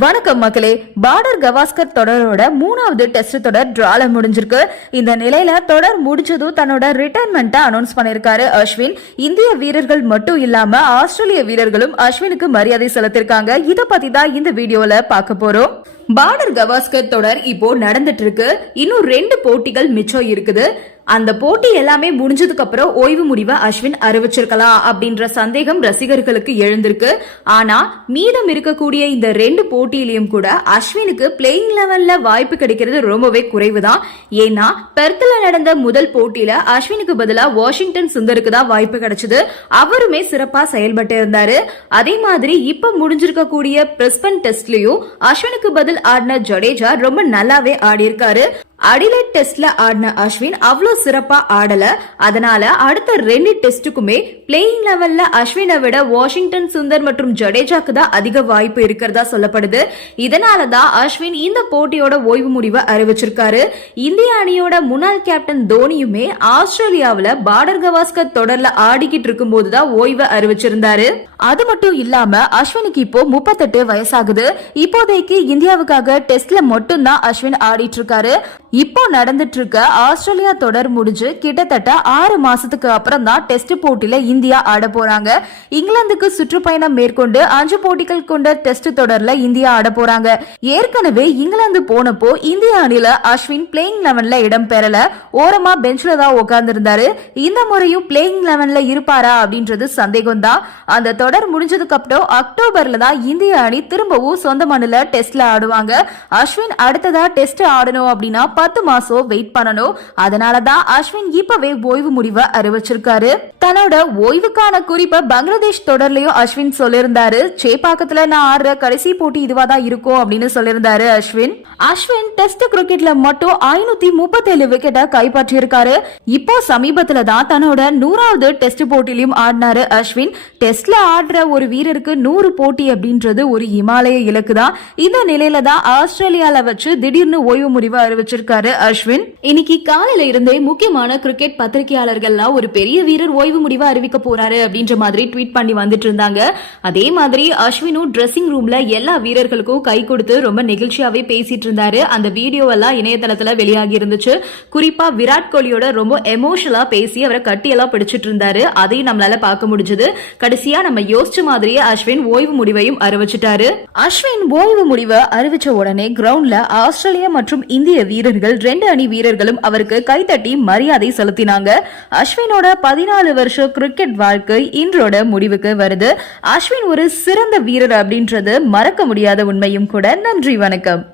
வணக்கம் மக்களே. பார்டர் கவாஸ்கர் தொடரோட மூணாவது டெஸ்ட் தொடர் டிரால முடிஞ்சிருக்கு. இந்த நிலையில தொடர் முடிச்சதும் தன்னோட ரிட்டைர்மெண்ட்டை அனௌன்ஸ் பண்ணிருக்காரு அஸ்வின். இந்திய வீரர்கள் மட்டும் இல்லாம ஆஸ்திரேலிய வீரர்களும் அஸ்வினுக்கு மரியாதை செலுத்திருக்காங்க. இதை பத்தி தான் இந்த வீடியோல பார்க்க போறோம். பார்டர் கவாஸ்கர் தொடர் இப்போ நடந்துட்டு இருக்கு. இன்னும் ரெண்டு போட்டிகள் மிச்சம் இருக்குது. அந்த போட்டி எல்லாமே முடிஞ்சதுக்கு அப்புறம் ஓய்வு முடிவை அஸ்வின் அறிவிச்சிருக்கலாம் அப்படின்ற சந்தேகம் ரசிகர்களுக்கு எழுந்திருக்கு. ஆனா மீதம் இருக்கக்கூடிய இந்த ரெண்டு போட்டியிலையும் கூட அஸ்வினுக்கு பிளேயிங் லெவல்ல வாய்ப்பு கிடைக்கிறது ரொம்பவே குறைவுதான். ஏன்னா பெர்த்ல நடந்த முதல் போட்டியில அஸ்வினுக்கு பதிலா வாஷிங்டன் சுந்தருக்கு தான் வாய்ப்பு கிடைச்சது. அவருமே சிறப்பா செயல்பட்டு இருந்தாரு. அதே மாதிரி இப்ப முடிஞ்சிருக்கக்கூடிய பிரிஸ்பன் டெஸ்ட்லயும் அஸ்வினுக்கு பதில் ஆடின ஜடேஜா ரொம்ப நல்லாவே ஆடியிருக்காரு. அடிலைட் டெஸ்ட்ல ஆடின அஸ்வின் அவ்வளோ சிறப்பா ஆடல. அதனால அடுத்த ரெண்டு டெஸ்ட்டுக்குமே பிளேயிங் லெவல்ல அஸ்வினை விட வாஷிங்டன் சுந்தர் மற்றும் ஜடேஜாக்கு தான் அதிக வாய்ப்பு இருக்கிறதா சொல்லப்படுது. இதனால தான் அஸ்வின் இந்த போட்டியோட ஓய்வு முடிவை அறிவிச்சிருக்காரு. இந்திய அணியோட முன்னாள் கேப்டன் தோனியுமே ஆஸ்திரேலியாவுல பார்டர் கவாஸ்கர் தொடர்ல ஆடிக்கிட்டு இருக்கும் போதுதான் ஓய்வை அறிவிச்சிருந்தாரு. அது மட்டும் இல்லாம அஸ்வினுக்கு இப்போ முப்பத்தெட்டு வயசாகுது. இப்போதைக்கு இந்தியாவுக்காக டெஸ்ட்ல மட்டும்தான் அஸ்வின் ஆடிட்டு இருக்காரு. இப்போ நடந்துட்டு இருக்க ஆஸ்திரேலியா தொடர் முடிஞ்சு கிட்டத்தட்ட ஆறு மாசத்துக்கு அப்புறம் தான் டெஸ்ட் போட்டியில இந்தியா ஆட போறாங்க. இங்கிலாந்துக்கு சுற்றுப்பயணம் மேற்கொண்டு அஞ்சு போட்டிகள் கொண்ட டெஸ்ட் தொடர்ல இந்தியா ஆட போறாங்க. ஏற்கனவே இங்கிலாந்து போனப்போ இந்திய அணில அஸ்வின் பிளேயிங் லெவன்ல இடம் பெறல. ஓரமா பெஞ்ச்ல தான் உட்கார்ந்துருந்தாரு இந்த முறையும் பிளேயிங் லெவன்ல இருப்பாரா அப்படின்றது சந்தேகம் தான் அந்த தொடர் முடிஞ்சதுக்கு அப்புறம் அக்டோபர்ல தான் இந்திய அணி திரும்பவும் சொந்த மண்ணில டெஸ்ட்ல ஆடுவாங்க. அஸ்வின் அடுத்ததா டெஸ்ட் ஆடணும் அப்படின்னா பத்து மாசம் வெயிட் பண்ணணும் அதனால தான் அஸ்வின் இப்பவே ஓய்வு முடிவை அறிவிச்சிருக்காரு. தன்னோட ஓய்வுக்கான குறிப்பை பங்களாதேஷ் தொடர்லயும் அஸ்வின் சொல்லியிருந்தாரு. சேப்பாக்கத்துல நான் ஆடுற கடைசி போட்டி இதுவா தான் இருக்கும் அப்படின்னு சொல்லியிருந்தாரு அஸ்வின். அஸ்வின் டெஸ்ட் கிரிக்கெட்ல மட்டும் ஐநூத்தி முப்பத்தேழு விக்கெட்டை கைப்பற்றியிருக்காரு. இப்போ சமீபத்துல தான் தன்னோட நூறாவது டெஸ்ட் போட்டியிலும் ஆடினாரு அஸ்வின். டெஸ்ட்ல ஆடுற ஒரு வீரருக்கு நூறு போட்டி அப்படின்றது ஒரு இமாலய இலக்கு தான் இந்த நிலையில தான் ஆஸ்திரேலியால வச்சு திடீர்னு ஓய்வு முடிவு அறிவிச்சிருக்காரு. அஸ்வின். இன்னைக்கு காலையில இருந்தே முக்கியமான கிரிக்கெட் பத்திரிகையாளர்கள்லாம் ஒரு பெரிய வீரர் ஓய்வு முடிவு அறிவிக்க போறாரு அப்படின்ற மாதிரி ட்வீட் பண்ணி வந்துட்டு இருந்தாங்க. அதே மாதிரி அஸ்வினும் ட்ரெஸ்ஸிங் ரூம்ல எல்லா வீரர்களுக்கும் கை கொடுத்து ரொம்ப நெகிழ்ச்சியாவே பேசிட்டு இருந்தாரு. அந்த வீடியோ எல்லாம் இணையதளத்துல வெளியாகி இருந்துச்சு. குறிப்பா விராட் கோலியோட ரொம்ப எமோஷனலா பேசி அவரை கட்டியெல்லாம் பிடிச்சிட்டு இருந்தாரு. அதையும் நம்மளால பார்க்க முடிஞ்சது. கடைசியா நம்ம யோசிச்ச மாதிரியே அஸ்வின் ஓய்வு முடிவையும் அறிவிச்சிட்டாரு. அஸ்வின் ஓய்வு முடிவை அறிவிச்ச உடனே கிரவுண்ட்ல ஆஸ்திரேலியா மற்றும் இந்திய வீரர்கள் ரெண்டு அணி வீரர்களும் அவருக்கு கைத்தட்டி மரியாதை செலுத்தினாங்க. அஸ்வினோட பதினாலு வருஷம் கிரிக்கெட் வாழ்க்கை இன்றோட முடிவுக்கு வருது. அஸ்வின் ஒரு சிறந்த வீரர் அப்படின்றது மறக்க முடியாத உண்மையும் கூட. நன்றி வணக்கம்.